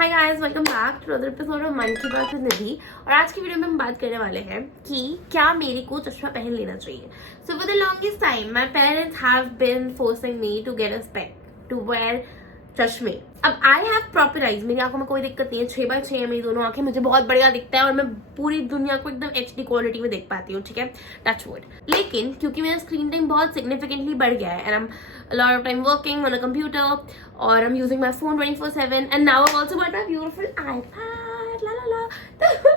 Hi guys, welcome back to other episode of Mann Ki बात with निधि। और आज की वीडियो में हम बात करने वाले हैं कि क्या मेरे को चश्मा पहन लेना चाहिए। So for the longest time my parents have been forcing me to get a spec to wear चश्मे। अब आई हैव प्रॉपर आइज, मेरी आंखों में कोई दिक्कत नहीं है, 6x6 है मेरी दोनों आंखें, मुझे बहुत बढ़िया दिखता है और मैं पूरी दुनिया को एकदम HD क्वालिटी में देख पाती हूँ, ठीक है, टच वुड। लेकिन क्योंकि मेरा स्क्रीन टाइम बहुत सिग्निफिकेंटली बढ़ गया है and I am a lot of time working on a computer or I'm using my phone 24/7 and now I've also got my beautiful iPad la la la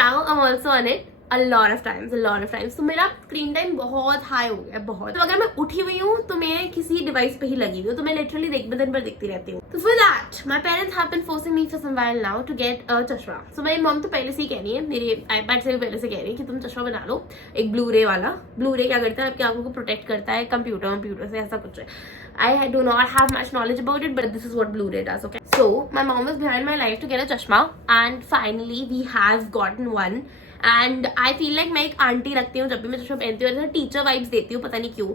now I'm also on it a lot of times तो मेरा screen time बहुत high हो गया, बहुत। तो अगर मैं उठी हुई हूँ तो मैं किसी डिवाइस पे ही लगी हुई हूँ, तो मैं लिटरली दिन भर देखती रहती हूँ। तो for that my parents have been forcing me for some while now to get a chashma. So मेरी मॉम तो पहले से ही कह रही है, मेरे आईपैड से भी पहले से कह रही है कि तुम चश्मा बना लो, एक ब्लू रे वाला। ब्लू रे क्या करता है, आपकी आंखों को प्रोटेक्ट करता है कंप्यूटर से, ऐसा कुछ है। I do not have much knowledge about it, but this is what Blu-ray does, okay? So, my mom was behind my life to get a chashma, and finally we have gotten one. And I feel like मैं एक aunty लगती हूँ जब भी मैं चश्मा पहनती हूँ, ऐसा टीचर वाइब्स देती हूँ, पता नहीं क्यों।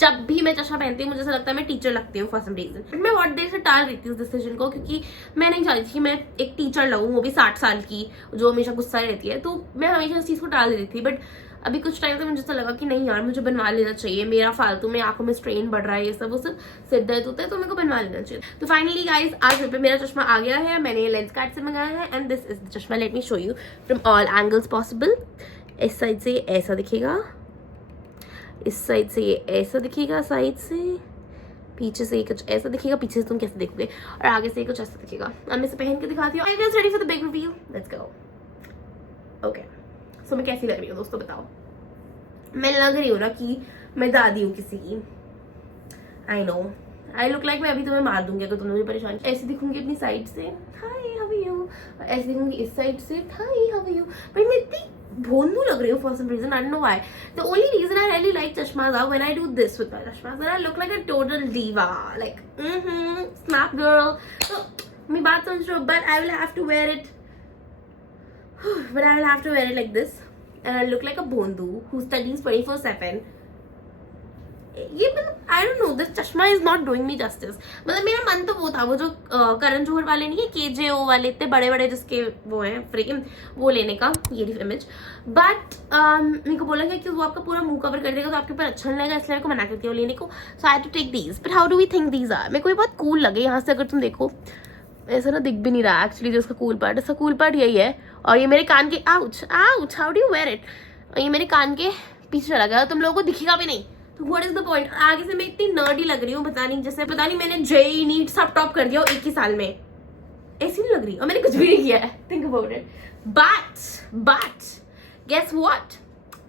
जब भी मैं चश्मा पहनती हूँ मुझे ऐसा लगता है मैं टीचर लगती हूँ फॉर सम रीजन। मैं बहुत देर से टाल रही थी उस डिसीजन को, क्योंकि मैं नहीं चाहती थी कि मैं एक टीचर लगूँ, वो भी 60 साल की, जो हमेशा गुस्सा रहती है। तो मैं हमेशा इस चीज़ को टाल देती थी, बट अभी कुछ टाइम से मुझे ऐसा लगा कि नहीं यार, मुझे बनवा लेना चाहिए, मेरा फालतू में आंखों में स्ट्रेन बढ़ रहा है, ये सब वो सब सिर दर्द होता है, तो मेरे को बनवा लेना चाहिए। तो फाइनली गाइस, आज पे मेरा चश्मा आ गया है, मैंने लेंस कार्ट से मंगाया है एंड दिस इज द चश्मा। Let me show you from all angles possible. इस साइड से ये ऐसा दिखेगा, इस साइड से ये ऐसा दिखेगा, साइड से पीछे से कुछ ऐसा दिखेगा, पीछे से तुम कैसे देखोगे, और आगे से कुछ ऐसा दिखेगा। अब मैं इसे पहन के दिखाती हूँ। I am ready for the big reveal, let's go. Okay, so मैं कैसी लग रही हूँ दोस्तों, बताओ। मैं लग रही हूँ ना कि मैं दादी हूँ किसी की। I know I look like मैं अभी तुम्हें मार दूंगी अगर तुमने मुझे परेशान। ऐसे दिखूंगी अपनी साइड से, हाय हाउ आर यू, ऐसे दिखूंगी इस साइड से, hi how are you. But मैं इतनी भोंदू लग रही हूँ for some reason, I don't know why. The only reason I really like चश्मास are when I do this with my चश्मास, then I look like a total diva, like snap girl. तो मैं बात समझ रही हूँ, but I will have to wear it, but I will have to wear it like this and I look like a bondu who studies 24/7. ये मतलब I don't know, this चश्मा is not doing me justice। मतलब मेरा मन तो वो था, वो जो करण जौहर वाले नहीं है, KJO वाले इतने बड़े बड़े जिसके वो हैं फ्रेम, वो लेने का, ये इमेज। बट मेरे को बोला गया कि वो आपका पूरा मुंह कवर कर देगा तो आपके ऊपर अच्छा नहीं लगेगा, इसलिए मेरे को मना करती है वो लेने को। So I had to take these. But how do we think these are? मेरे को ये बहुत कूल लगे यहाँ से, अगर तुम देखो ऐसा ना दिख भी नहीं रहा एक्चुअली, जो इसका कूल पार्ट, इसका कूल पार्ट यही है। और ये मेरे कान के ouch ouch, how do you wear it, और ये मेरे कान के पीछे चला गया, तुम लोगों को दिखेगा भी नहीं, तो व्हाट इज द पॉइंट। आगे से मैं इतनी नर्डी लग रही हूँ, पता नहीं मैंने JEE नीट सब टॉप कर दिया हो एक ही साल में, ऐसी नहीं लग रही, और मैंने कुछ भी नहीं किया है, think about it. But guess what,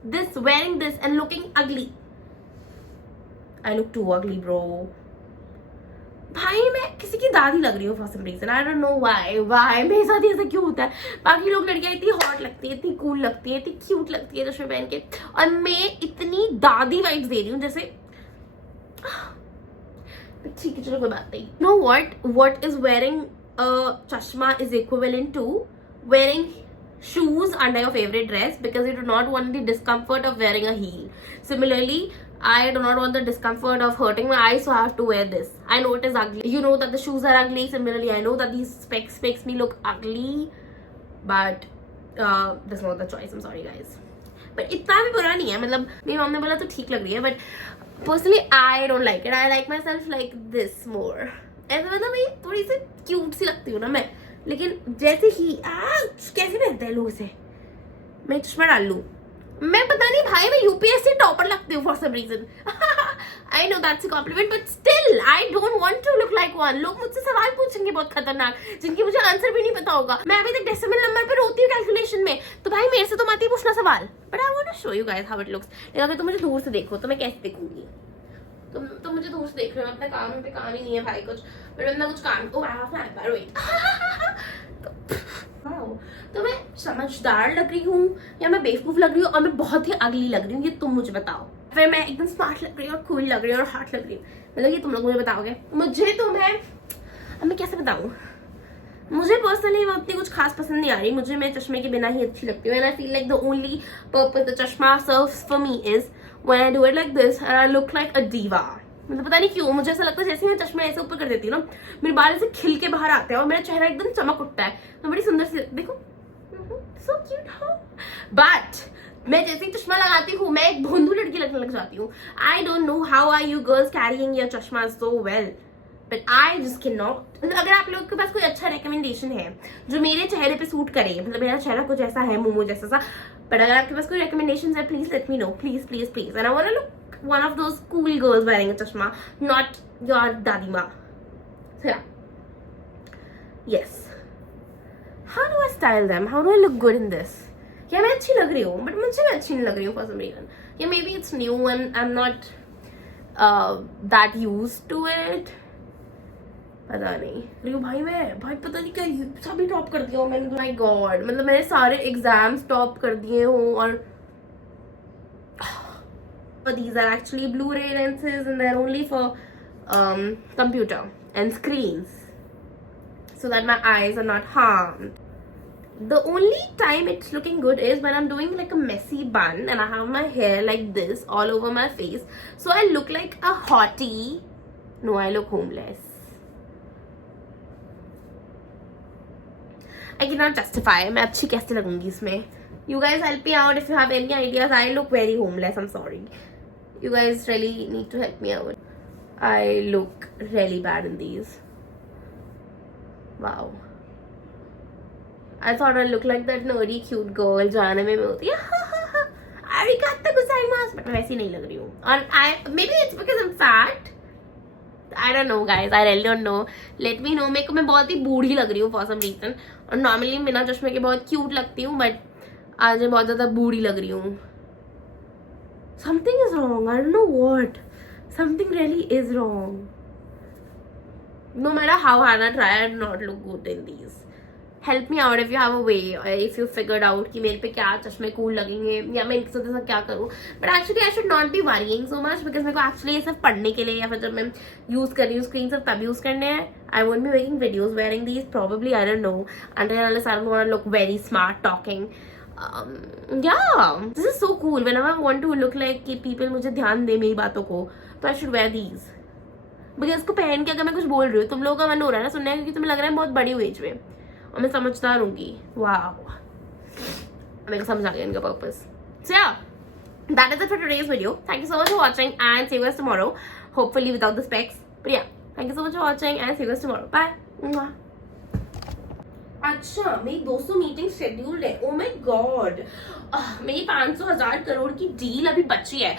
this wearing this and looking ugly, I look too ugly bro. भाई मैं किसी की दादी लग रही हूँ for some reason, I don't know why मेरे साथ ऐसा क्यों होता है। बाकी लोग लड़कियां इतनी हॉट लगती है, इतनी कूल लगती है, इतनी क्यूट लगती है चश्मे पहन के, और मैं इतनी दादी वाइब्स दे रही हूँ जैसे। ठीक है चलो कोई बात नहीं। No what is wearing chashma is equivalent to wearing shoes under your favorite dress, because you do not want the discomfort of wearing a heel. Similarly, I do not want the discomfort of hurting my eyes, so I have to wear this. I know it is ugly. You know that the shoes are ugly. Similarly, I know that these specs makes me look ugly, but that's not the choice. I'm sorry, guys. But इतना भी बुरा नहीं है, मतलब मेरी mummy ने बोला तो ठीक लग रही है, but personally I don't like it. I like myself like this more. ऐसा मतलब मैं थोड़ी सी क्यूट सी लगती हूँ ना मैं, लेकिन जैसे ही कैसे पहनते हैं लोग इसे, मैं चश्मा डाल लूं, मैं पता नहीं भाई, मैं UPSC टॉपर लगती हूँ for some reason. I know that's a compliment, but still I don't want to look like one. लोग मुझसे सवाल पूछेंगे बहुत खतरनाक, जिनकी मुझे आंसर भी नहीं पता होगा। मैं अभी तक डेसिमल नंबर पे रोती हूँ कैलकुलेशन में, तो भाई मेरे से तो मत ही पूछना सवाल। But I want to show you guys how it looks. अगर तुम मुझे दूर से देखो तो मैं कैसे दिखूंगी, तुम मुझे दूर से देख रहे हो, अपने काम पे काम ही नहीं है भाई कुछ, फिर अपना कुछ काम, oh I have an iPad, wait. तो मैं समझदार लग रही हूँ या मैं बेवकूफ लग रही हूँ और मैं बहुत ही अगली लग रही हूँ, ये तुम मुझे बताओ। फिर मैं एकदम स्मार्ट लग रही हूँ और कूल लग रही हूँ और हॉट लग रही हूँ, मतलब ये तुम लोग मुझे बताओगे। मुझे तो अब मैं कैसे बताऊँ, मुझे पर्सनली वो उतनी कुछ खास पसंद नहीं आ रही, मुझे मैं चश्मे के बिना ही अच्छी लगती हूँ। And I feel like the only purpose the चश्मा serves for me is when I do it like this and I look like a diva. मतलब पता नहीं क्यों मुझे ऐसा लगता है जैसे मैं चश्मा ऐसे ऊपर कर देती हूँ ना, मेरे बाल ऐसे खिल के बाहर आते हैं और मेरा चेहरा एकदम चमक उठता है, मैं बड़ी सुंदर सी देखो, सो क्यूट। हाँ, बट मैं जैसे ही चश्मा लगाती हूँ मैं एक भोंदू लड़की लगने लग जाती हूँ। I don't know how are you girls carrying your चश्मा so well, but I just can not. अगर आप लोगों के पास कोई अच्छा रिकमेंडेशन है जो मेरे चेहरे पे सूट करे, मतलब मेरा चेहरा कुछ ऐसा है मोमो जैसा सा, बट अगर आपके पास कोई रिकमेंडेशन है please let me know, please please please. And I want to look one of those cool girls wearing a chashma, not your dadima. So yeah, yes. How do I style them? How do I look good in this? Yeah, मैं अच्छी लग रही हूँ, but मुझे मैं अच्छी नहीं लग रही हूँ for some reason. Yeah, maybe it's new and I'm not that used to it. पता नहीं भाई मैं पता नहीं क्या सभी टॉप कर दिया हूँ मैंने। My God, मतलब मैंने सारे एग्जाम्स टॉप कर दिए हूँ और these are actually Blu-ray lenses and they're only for computer and screens so that my eyes are not harmed. The only time it's looking good is when I'm doing like a messy bun and I have my hair like this all over my face, so I look like a hottie. No, I look homeless. I cannot justify मैं अच्छी कैसे लगूंगी इसमें। You guys help me out if you have any ideas. I look very homeless, I'm sorry. You guys really need to help me out. I look really bad in these. Wow. I thought I looked like that nerdy cute girl जो anime में होती है arigato gozaimasu, but मैं वैसी नहीं लग रही हूँ। और maybe it's because I'm fat. I don't know guys, I really don't know. Let me know. मेरे को मैं बहुत ही बूढ़ी लग रही हूँ for some reason. और normally बिना चश्मे के बहुत cute लगती हूँ, but आज मैं बहुत ज़्यादा बूढ़ी लग रही हूँ। Something is wrong. I don't know what. Something really is wrong. No matter how hard I try, I do not look good in these. Help me out if you have a way, or if you figured out कि मेरे पे क्या चश्मे cool लगेंगे या मैं इनके साथ ऐसा क्या करूँ. But actually I should not be worrying so much because मेरे को actually ये सिर्फ पढ़ने के लिए या फिर जब मैं use कर रही हूँ screen सिर्फ तब use करने हैं. I won't be making videos wearing these probably. I don't know. Until unless I don't want to look very smart talking. Yeah, this is so cool. Whenever I want to look like कि people मुझे ध्यान दे मेरी बातों को, तो I should wear these. Because इसको पहन के अगर मैं कुछ बोल रही हूँ, तुम लोगों का मन हो रहा है ना सुनने का, क्योंकि तुम्हें लग रहा है बहुत बड़ी हुई एज में और मैं समझदार होंगी. वाओ, मेरे को समझ आ गया इनका purpose. So yeah, that is it for today's video. Thank you so much for watching and see you guys tomorrow. Hopefully without the specs. But yeah, thank you so much for watching and see you guys tomorrow. Bye. अच्छा, मेरी 200 meeting scheduled है. Oh my God, मेरी 500,000 करोड़ की deal अभी बची है.